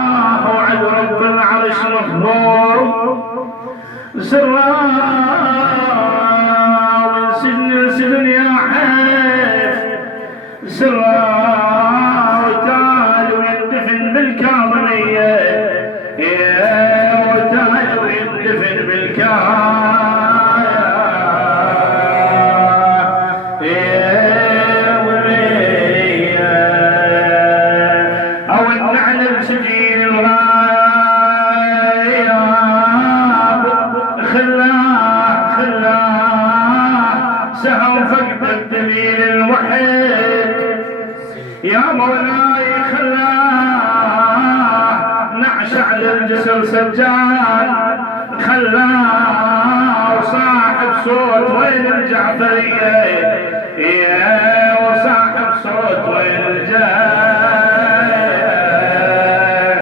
وعد رب العرش مخبور سرا من سجن لسجن يا حيف سرا وتعال ويندفن بالكاظمية وتعال ويندفن بالكاظمية أو النعل بسجين الغاياب خلاه سهم فقد الدليل الوحيد يا مولاي خلاه نعش على الجسر سجان خلاه وصاحب صوت وين الجعفرية وصاحب صوت وين الجعفرية